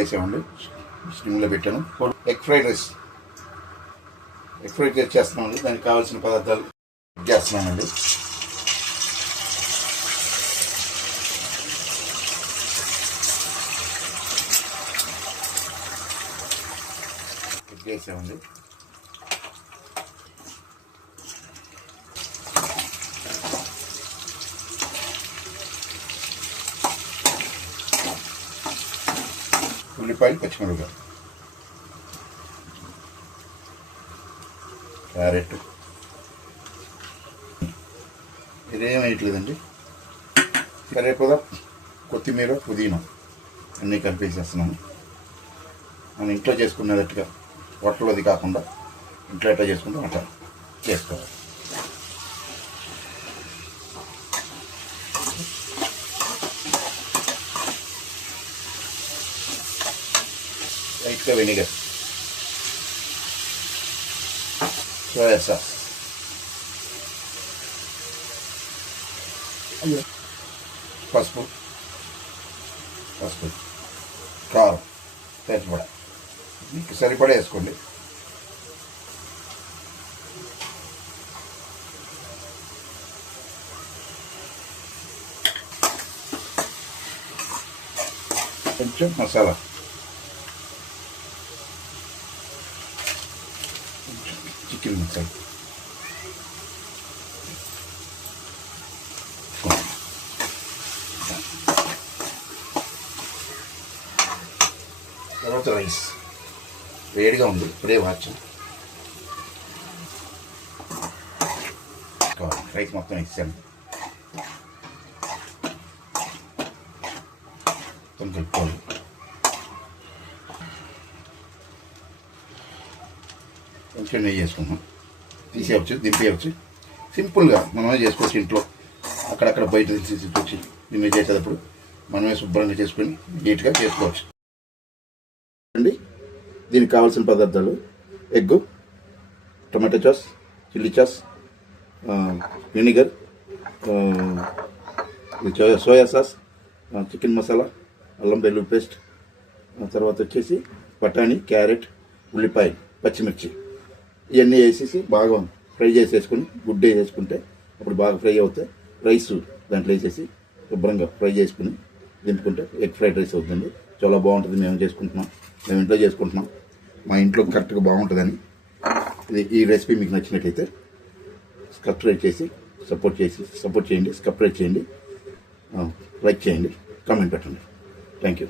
వేసామండి, స్టిమ్లో పెట్టాను. Egg fried rice చేస్తున్నామండి. దానికి కావాల్సిన పదార్థాలు చేస్తున్నామండి. వేసామండి. ఉల్లిపాయలు, పచ్చిమిరపకాయలు, క్యారెట్, ఇదేం వేయట్లేదండి. కరివేపాకు, కొత్తిమీర, పుదీనా అన్నీ కలిపేసేస్తున్నాను. మనం ఇంట్లో చేసుకునేటట్టుగా హోటల్లోది కాకుండా ఇంట్లో ఎట్లా చేసుకుంటాం అట్లా చేసుకోవాలి. లైట్గా వెనిగర్, సోయా సాస్, పసుపు, కారం సరిపడా, మీకు సరిపడా వేసుకోండి. కొంచెం మసాలా, చికెన్ మసాలా, తర్వాత రైస్ వేడిగా ఉంది, ఇప్పుడే వాచం. రైస్ మొత్తం వేసాను, మొత్తం కలుపుకోవాలి. కొంచెం నెయ్యి వేసుకున్నాం, తీసేయవచ్చు, దింపేయవచ్చు. సింపుల్గా మనమే చేసుకోవచ్చు ఇంట్లో. అక్కడక్కడ బయట తీసుకొచ్చి నిన్న చేసేటప్పుడు మనమే శుభ్రంగా చేసుకొని నీట్గా చేసుకోవచ్చు అండి. దీనికి కావాల్సిన పదార్థాలు: egg, tomato sauce, chilli sauce, vinegar, soya sauce, chicken masala, అల్లం వెల్లుల్లి పేస్ట్, తర్వాత వచ్చేసి బఠానీ, క్యారెట్, ఉల్లిపాయ, పచ్చిమిర్చి ఇవన్నీ వేసేసి బాగా ఫ్రై చేసేసుకొని గుడ్డ వేసుకుంటే అప్పుడు బాగా ఫ్రై అవుతాయి. రైస్ దాంట్లో వేసేసి శుభ్రంగా ఫ్రై చేసుకుని దింపుకుంటే ఎగ్ ఫ్రైడ్ రైస్ అవుతుంది. చాలా బాగుంటుంది. మేము ఇంట్లో చేసుకుంటున్నాం. మా ఇంట్లో కరెక్ట్గా బాగుంటుందని ఈ రెసిపీ మీకు నచ్చినట్లయితే సబ్స్క్రైబ్ చేసి సపోర్ట్ చేయండి, లైక్ చేయండి, కామెంట్ పెట్టండి. Thank you.